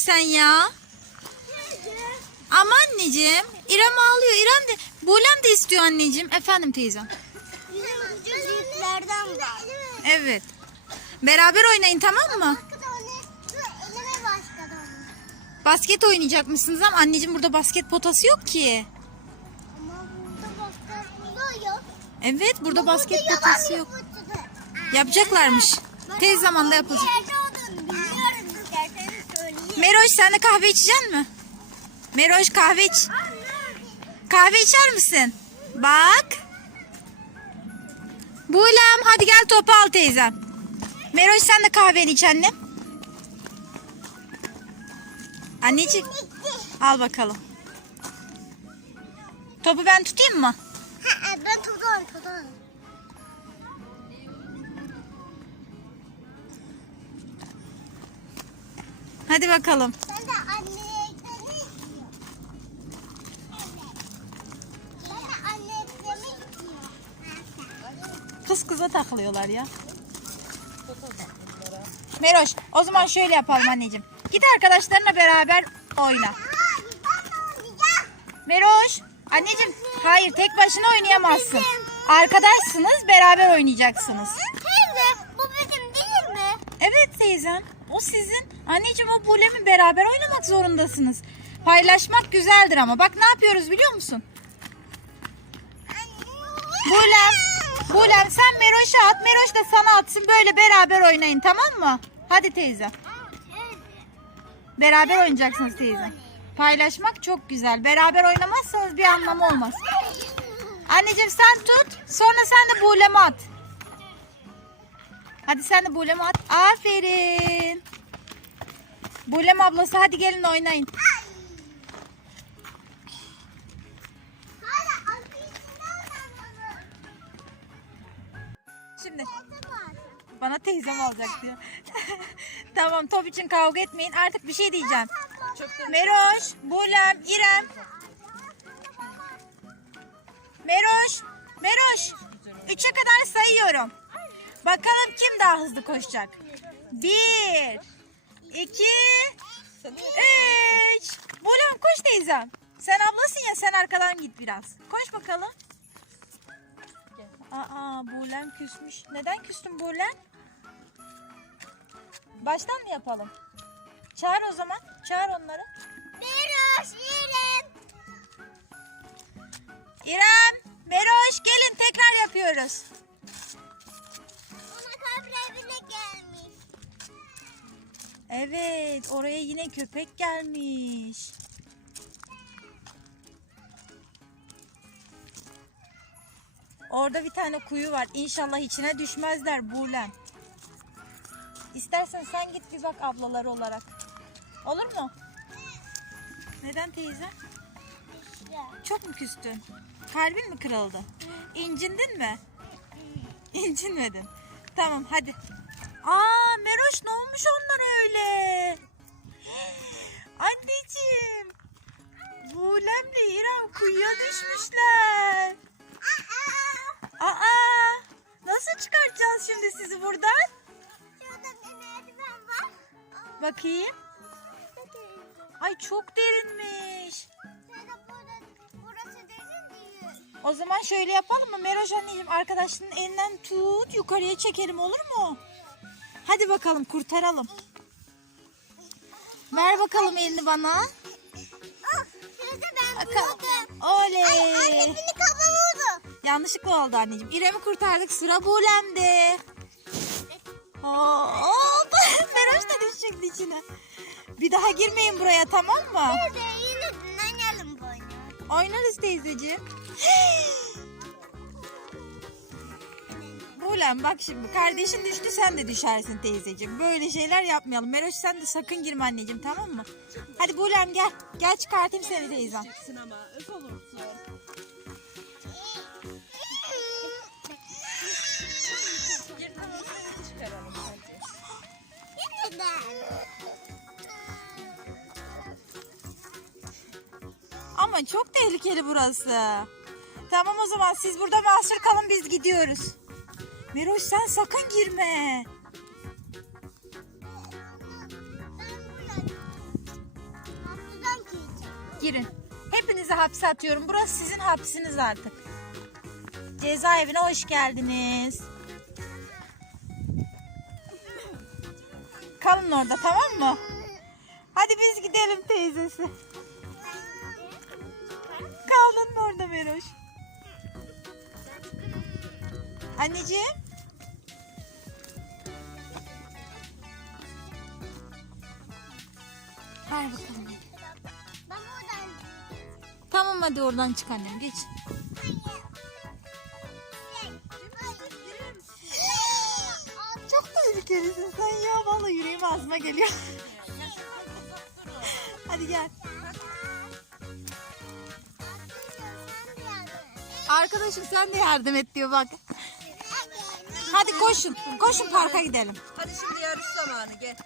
sen ya? Ama anneciğim. İrem ağlıyor. İrem de Bulem de istiyor anneciğim. Efendim teyzem. Var. Evet. Beraber oynayın tamam mı? Basket oynayacak mısınız ama anneciğim burada basket potası yok ki. Ama burada basketbol yok. Evet burada basket potası yok. Yapacaklarmış. Tez zamanda yapılacak. Meroş sen de kahve içecek mi? Meroş kahve iç. Kahve içer misin? Bak. Bulem hadi gel topu al teyzem. Meroş sen de kahveni iç annem. Anneciğim al bakalım. Topu ben tutayım mı? Ha, ben tutarım tutarım. Hadi bakalım. Ben de anneye eklemek istiyorum. Evet. Ben de anneye eklemek istiyorum. Kız kıza takılıyorlar ya. Meroş o zaman şöyle yapalım anneciğim. Git arkadaşlarına beraber oyna. Meroş anneciğim hayır tek başına oynayamazsın. Arkadaşsınız beraber oynayacaksınız. Teyze bu bizim değil mi? Evet teyzem o sizin. Anneciğim o bulemi beraber oynamak zorundasınız. Paylaşmak güzeldir ama bak ne yapıyoruz biliyor musun? Bulem, Bulem sen Meroş'a at, Meroş da sana atsın böyle beraber oynayın tamam mı? Hadi teyze. Beraber oynayacaksınız teyze. Paylaşmak çok güzel. Beraber oynamazsanız bir anlamı olmaz. Anneciğim sen tut. Sonra sen de Bulem'e at. Hadi sen de Bulem'e at. Aferin. Bulem ablası hadi gelin oynayın. Şimdi bana teyzem alacak diyor. tamam top için kavga etmeyin. Artık bir şey diyeceğim. Meroş, Bulem, İrem. Meroş, Meroş. Üçe kadar sayıyorum. Bakalım kim daha hızlı koşacak. Bir, iki, üç. Bulem koş teyzem. Sen ablasın ya sen arkadan git biraz. Koş bakalım. Aa Bulem küsmüş. Neden küstün Bulem? Baştan mı yapalım? Çağır o zaman. Çağır onları. Meroş, İrem. İrem, Meroş gelin tekrar yapıyoruz. Evet oraya yine köpek gelmiş. Orada bir tane kuyu var. İnşallah içine düşmezler Bulem. İstersen sen git bir bak ablaları olarak. Olur mu? Neden teyze? Çok mu küstün? Kalbin mi kırıldı? İncindin mi? İncinmedin. Tamam hadi. Aa Meroş ne olmuş onlara öyle? Anneciğim. Bulemle İrem kuyuya düşmüşler. Aa nasıl çıkartacağız şimdi sizi buradan? Bakayım. Ay çok derinmiş. O zaman şöyle yapalım mı? Meroş anneciğim arkadaşının elinden tut yukarıya çekelim olur mu? Hadi bakalım kurtaralım. Ver bakalım elini bana. Teyze ben buldum. Oley. Ay annesini kafam vurdu. Yanlışlıkla oldu anneciğim. İrem'i kurtardık sıra Bulem'de. Hop. Meroş da düşecekti içine. Bir daha girmeyin buraya tamam mı? Teyze yine oynayalım bu oyunu. Oynarız teyzeciğim. Bulem bak şimdi kardeşin düştü sen de düşersin teyzeciğim. Böyle şeyler yapmayalım. Meroş sen de sakın girme anneciğim tamam mı? Hadi Bulem gel. Gel çıkartayım seni teyzem. Ama öf olursun. Ama çok tehlikeli burası. Tamam o zaman siz burada mahsur kalın biz gidiyoruz. Meroş sen sakın girme. girin. Hepinizi hapse atıyorum. Burası sizin hapsiniz artık. Cezaevine hoş geldiniz. Kalın orada tamam mı? Hadi biz gidelim teyzesi. Kaldın mı orada Meroş? Anneciğim. Ver bakalım. Ben buradan Tamam hadi oradan çık annem geç. Çok tehlikelisin sen ya. Vallahi yüreğim ağzıma geliyor. hadi gel. Arkadaşım sen de yardım et diyor bak. Hadi koşun. Koşun parka gidelim. Hadi şimdi yarış zamanı gel.